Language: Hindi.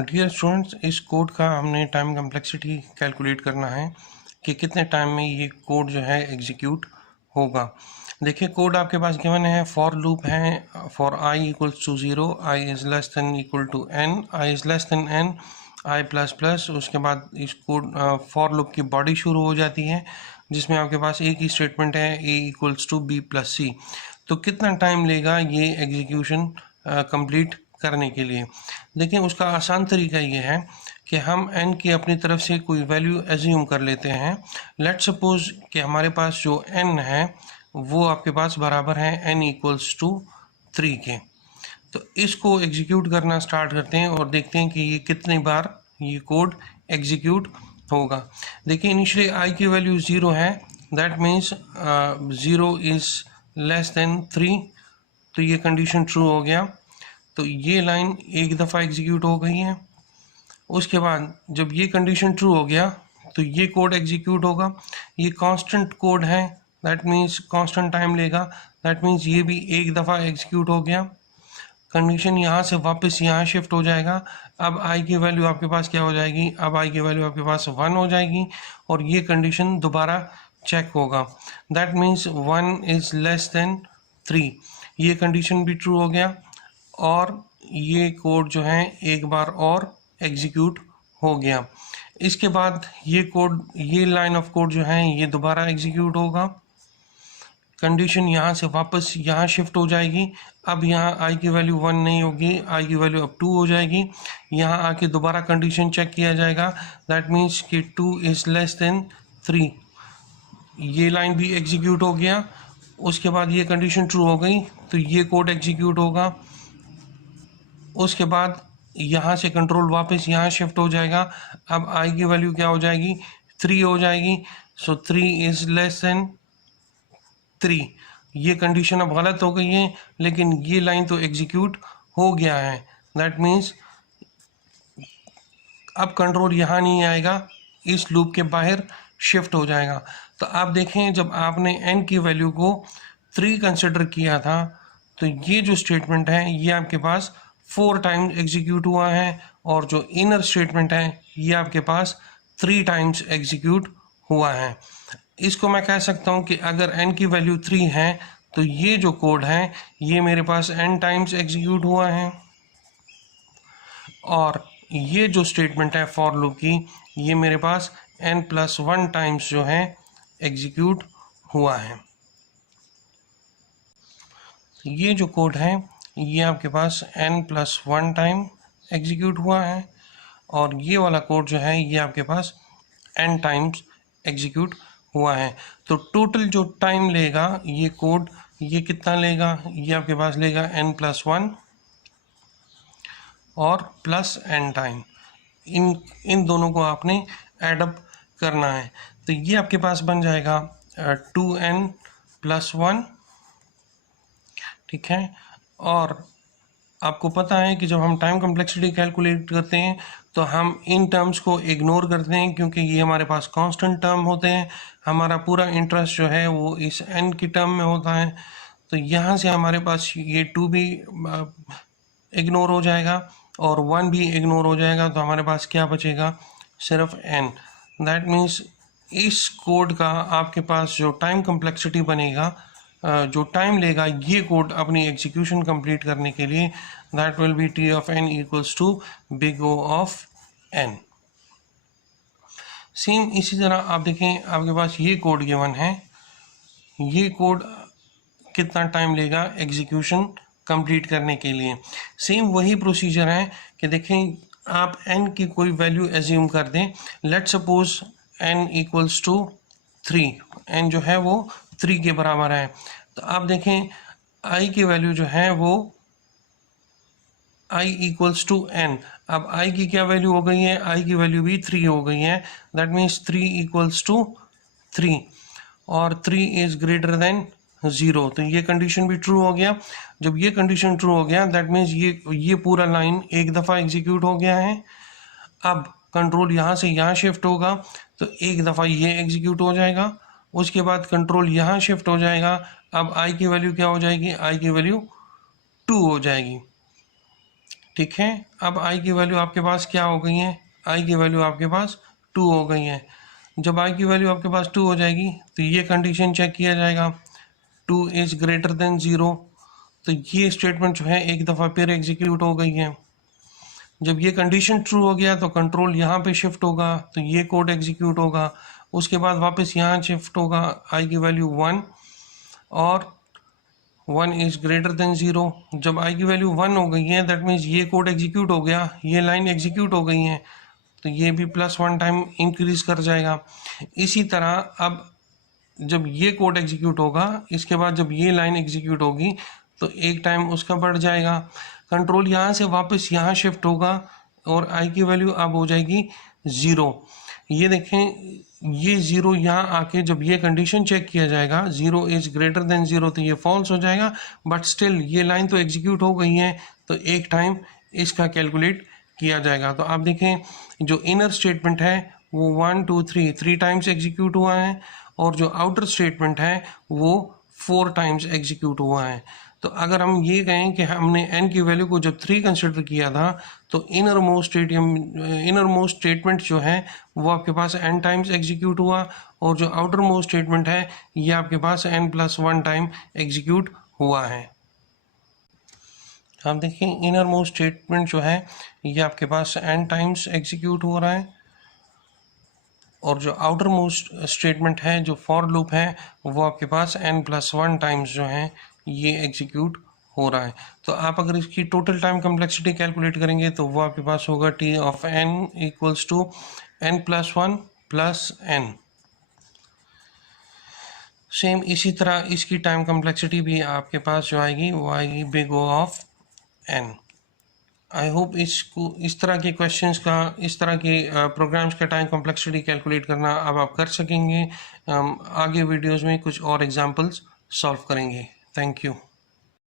डियर स्टूडेंट्स, इस कोड का हमने टाइम कम्प्लेक्सिटी कैलकुलेट करना है कि कितने टाइम में ये कोड जो है एग्जीक्यूट होगा। देखिए, कोड आपके पास गिवन है, फॉर लूप है for I equals to 0, I is less than equal to N, I is less than N, I plus plus. उसके बाद इस कोड फॉर लूप की बॉडी शुरू हो जाती है जिसमें आपके पास एक ही स्टेटमेंट है, ए इक्वल्स टू बी प्लस सी। तो कितना टाइम लेगा ये एग्जीक्यूशन कंप्लीट करने के लिए? देखिए, उसका आसान तरीका ये है कि हम n की अपनी तरफ से कोई वैल्यू एज्यूम कर लेते हैं। लेट सपोज कि हमारे पास जो n है वो आपके पास बराबर है n इक्वल्स टू 3 के। तो इसको एग्जीक्यूट करना स्टार्ट करते हैं और देखते हैं कि ये कितनी बार ये कोड एग्जीक्यूट होगा। देखिए, इनिशियली i की वैल्यू 0 है, that means 0 is less then 3, तो ये कंडीशन ट्रू हो गया। तो ये लाइन एक दफ़ा एग्जीक्यूट हो गई है। उसके बाद जब ये कंडीशन ट्रू हो गया तो ये कोड एग्जीक्यूट होगा। ये कांस्टेंट कोड है, दैट मीन्स कांस्टेंट टाइम लेगा, दैट मीन्स ये भी एक दफ़ा एग्जीक्यूट हो गया। कंडीशन यहाँ से वापस यहाँ शिफ्ट हो जाएगा। अब आई की वैल्यू आपके पास क्या हो जाएगी? अब आई की वैल्यू आपके पास 1 हो जाएगी और ये कंडीशन दोबारा चेक होगा, that means 1 is less then 3। ये कंडीशन भी ट्रू हो गया और ये कोड जो है एक बार और एग्जीक्यूट हो गया। इसके बाद ये कोड, ये लाइन ऑफ कोड जो है ये दोबारा एग्जीक्यूट होगा। कंडीशन यहाँ से वापस यहाँ शिफ्ट हो जाएगी। अब यहाँ आई की वैल्यू 1 नहीं होगी, आई की वैल्यू अब 2 हो जाएगी। यहाँ आके दोबारा कंडीशन चेक किया जाएगा, दैट मीन्स कि 2 इज़ लेस देन 3। ये लाइन भी एग्जीक्यूट हो गया। उसके बाद ये कंडीशन ट्रू हो गई तो ये कोड एग्जीक्यूट होगा। उसके बाद यहाँ से कंट्रोल वापस यहाँ शिफ्ट हो जाएगा। अब आई की वैल्यू क्या हो जाएगी? 3 हो जाएगी। सो 3 इज़ लेस देन 3। ये कंडीशन अब गलत हो गई है, लेकिन ये लाइन तो एग्जीक्यूट हो गया है, दैट मीन्स अब कंट्रोल यहाँ नहीं आएगा, इस लूप के बाहर शिफ्ट हो जाएगा। तो आप देखें, जब आपने n की वैल्यू को 3 कंसिडर किया था तो ये जो स्टेटमेंट है ये आपके पास 4 टाइम्स एग्जीक्यूट हुआ है और जो इनर स्टेटमेंट है ये आपके पास 3 टाइम्स एग्जीक्यूट हुआ है। इसको मैं कह सकता हूँ कि अगर n की वैल्यू 3 है तो ये जो कोड है ये मेरे पास n टाइम्स एग्जीक्यूट हुआ है और ये जो स्टेटमेंट है फॉर लूप की ये मेरे पास n+1 टाइम्स जो है एग्जीक्यूट हुआ है। ये जो कोड है ये आपके पास n+1 टाइम एग्जीक्यूट हुआ है और ये वाला कोड जो है ये आपके पास n टाइम्स एग्जीक्यूट हुआ है। तो टोटल जो टाइम लेगा ये कोड, ये कितना लेगा? ये आपके पास लेगा n+1 और प्लस n टाइम। इन दोनों को आपने एडअप करना है तो ये आपके पास बन जाएगा 2n+1, ठीक है। और आपको पता है कि जब हम टाइम कम्प्लेक्सिटी कैलकुलेट करते हैं तो हम इन टर्म्स को इग्नोर करते हैं क्योंकि ये हमारे पास कांस्टेंट टर्म होते हैं। हमारा पूरा इंटरेस्ट जो है वो इस n की टर्म में होता है। तो यहाँ से हमारे पास ये 2 भी इग्नोर हो जाएगा और 1 भी इग्नोर हो जाएगा, तो हमारे पास क्या बचेगा? सिर्फ n। दैट मीन्स इस कोड का आपके पास जो टाइम कम्प्लेक्सिटी बनेगा, जो टाइम लेगा ये कोड अपनी एग्जीक्यूशन कंप्लीट करने के लिए, that will be t of n equals to big O of n। Same इसी तरह आप देखें, आपके पास ये कोड गिवन है, ये कोड कितना टाइम लेगा एग्जीक्यूशन कंप्लीट करने के लिए। सेम वही प्रोसीजर है कि देखें, आप n की कोई वैल्यू एज्यूम कर दें। Let suppose n equals to 3, n जो है वो 3 के बराबर है। तो आप देखें i की वैल्यू जो है वो i इक्वल्स टू n। अब i की क्या वैल्यू हो गई है? i की वैल्यू भी 3 हो गई है, दैट मीन्स 3 इक्वल्स टू 3 और 3 इज ग्रेटर देन 0। तो ये कंडीशन भी ट्रू हो गया। जब ये कंडीशन ट्रू हो गया दैट मीन्स ये पूरा लाइन एक दफ़ा एग्जीक्यूट हो गया है। अब कंट्रोल यहाँ से यहाँ शिफ्ट होगा तो एक दफ़ा ये एग्जीक्यूट हो जाएगा, उसके बाद कंट्रोल यहाँ शिफ्ट हो जाएगा। अब i की वैल्यू क्या हो जाएगी? i की वैल्यू 2 हो जाएगी, ठीक है। अब आई की वैल्यू आपके पास क्या हो गई है, आई की वैल्यू आपके पास 2 हो गई है। जब आई की वैल्यू आपके पास 2 हो जाएगी तो ये कंडीशन चेक किया जाएगा, 2 इज ग्रेटर देन 0, तो ये स्टेटमेंट जो है एक दफ़ा फिर एग्जीक्यूट हो गई है। जब ये कंडीशन ट्रू हो गया तो कंट्रोल यहाँ पे शिफ्ट होगा, तो ये कोड एग्जीक्यूट होगा। उसके बाद वापस यहाँ शिफ्ट होगा, आई की वैल्यू 1 और 1 इज ग्रेटर देन 0। जब आई की वैल्यू 1 हो गई है दैट मीन्स ये कोड एग्जीक्यूट हो गया, ये लाइन एग्जीक्यूट हो गई है, तो ये भी +1 टाइम इंक्रीज कर जाएगा। इसी तरह अब जब ये कोड एग्जीक्यूट होगा, इसके बाद जब ये लाइन एग्जीक्यूट होगी तो एक टाइम उसका बढ़ जाएगा। कंट्रोल यहाँ से वापस यहाँ शिफ्ट होगा और आई की वैल्यू अब हो जाएगी 0। ये देखें, ये 0 यहाँ आके जब ये कंडीशन चेक किया जाएगा 0 इज ग्रेटर देन 0 तो ये फॉल्स हो जाएगा, बट स्टिल ये लाइन तो एग्जीक्यूट हो गई है, तो एक टाइम इसका कैलकुलेट किया जाएगा। तो आप देखें जो इनर स्टेटमेंट है वो 1 2 3 टाइम्स एग्जीक्यूट हुआ है और जो आउटर स्टेटमेंट है वो 4 टाइम्स एग्जीक्यूट हुआ है। तो अगर हम ये कहें कि हमने n की वैल्यू को जब 3 कंसिडर किया था तो इनर मोस्ट स्टेटमेंट जो है वो आपके पास n टाइम्स एग्जीक्यूट हुआ और जो आउटर मोस्ट स्टेटमेंट है ये आपके पास n+1 टाइम एग्जीक्यूट हुआ है। आप देखिए इनर मोस्ट स्टेटमेंट जो है ये आपके पास n टाइम्स एग्जीक्यूट हो रहा है और जो आउटर मोस्ट स्टेटमेंट है जो फॉर लूप है वो आपके पास n+1 टाइम्स जो है ये एग्जीक्यूट हो रहा है। तो आप अगर इसकी टोटल टाइम कम्प्लेक्सिटी कैलकुलेट करेंगे तो वो आपके पास होगा t of n equals to n+1 plus n। Same इसी तरह इसकी टाइम कम्प्लेक्सिटी भी आपके पास जो आएगी वो आएगी big O of n। I hope इस तरह के क्वेश्चंस का, इस तरह के प्रोग्राम्स का टाइम कम्प्लेक्सिटी कैलकुलेट करना अब आप कर सकेंगे। आगे वीडियोस में कुछ और एग्जांपल्स सॉल्व करेंगे। Thank you.